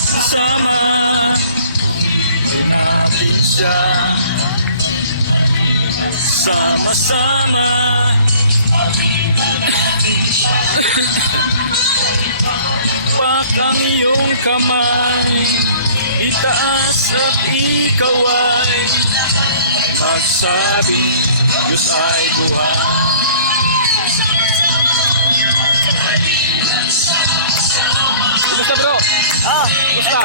Sama natin siya, sama-sama. Wag ang iyong kamay, itaas at ikaw ay magsabi, Diyos ay buhay. Kumusta bro? Gusto.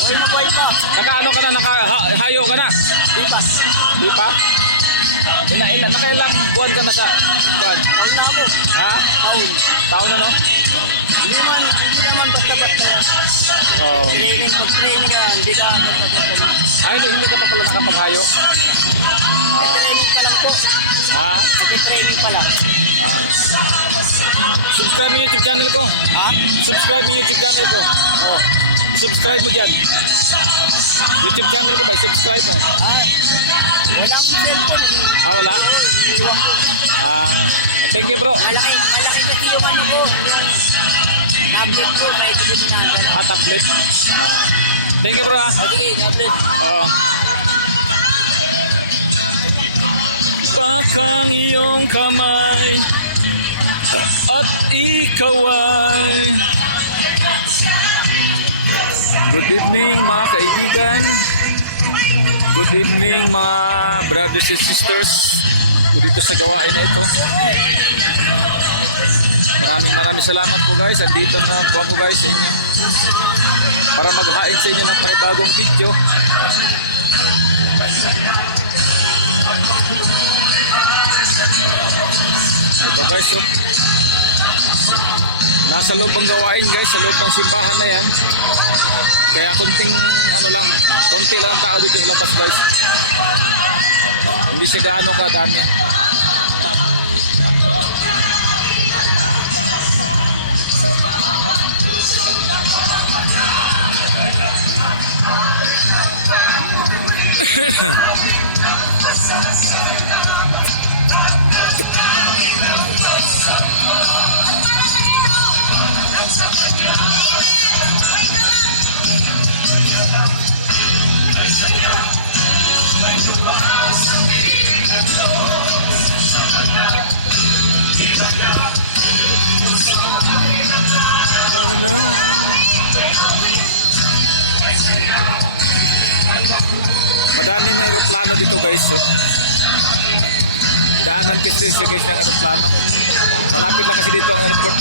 Wala na buhay pa. Nakaano ka na? Nakahayo ka na? Di pa. Di pa? Nakailang buwan ka na sa buwan? Taon na ako. Ha? Taon. Taon na no? Hindi naman basta-basta yan. Oo. Pag-training ka, hindi ka basta-basta. Ay, hindi ka pa pala nakapaghayo? Pag-training pa lang po. Ha? Pag-training pa lang. Subscribe mo YouTube channel ko. Ha? Subscribe mo YouTube channel ko. Oo. Subscribe mo dyan. YouTube channel ko ba? Subscribe mo. Wala akong cellphone. Wala? Oo, iniwan ko. Thank you bro. Malaki kasi yung ano ko, yung tablet ko, kahit hindi pinagano. Tablet. Thank you bro ha. Sige, tablet. Oo. Wag ang iyong kamay, at ikaw ay. Good evening mga kaibigan. Good evening mga brothers and sisters dito sa gawain na ito. Maraming salamat po guys. Andito na po ako guys sa inyo para maghain sa inyo ng panibagong video. Ito guys, nasa loob ang gawain guys, sa loob ng simbahan na yan. Kaya konti lang ang tao dito sa labas guys. Hindi siya gaano kadami. Madaming aeroplano dito guys. Daangat kasi siya guys ng aeroplano. Malapit na kasi dito ang airport.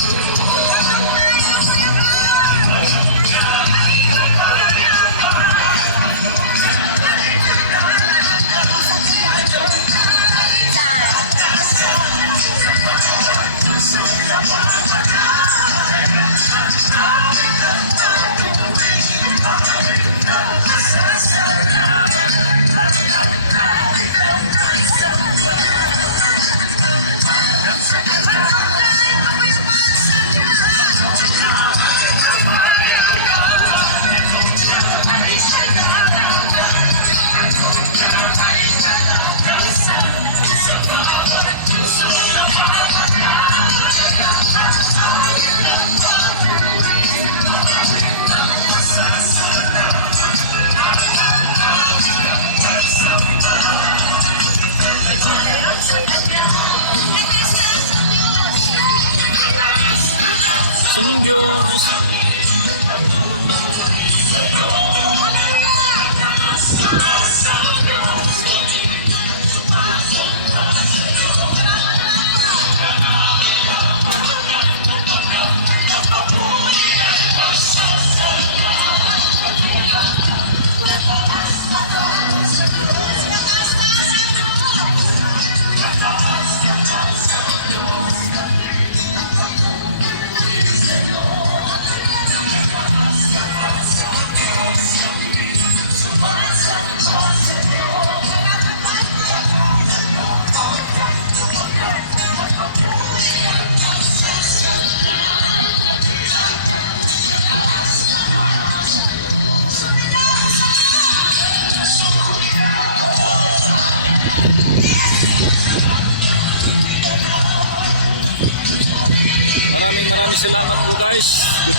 Maraming salamat po guys.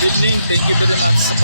Good evening. Thank you very much.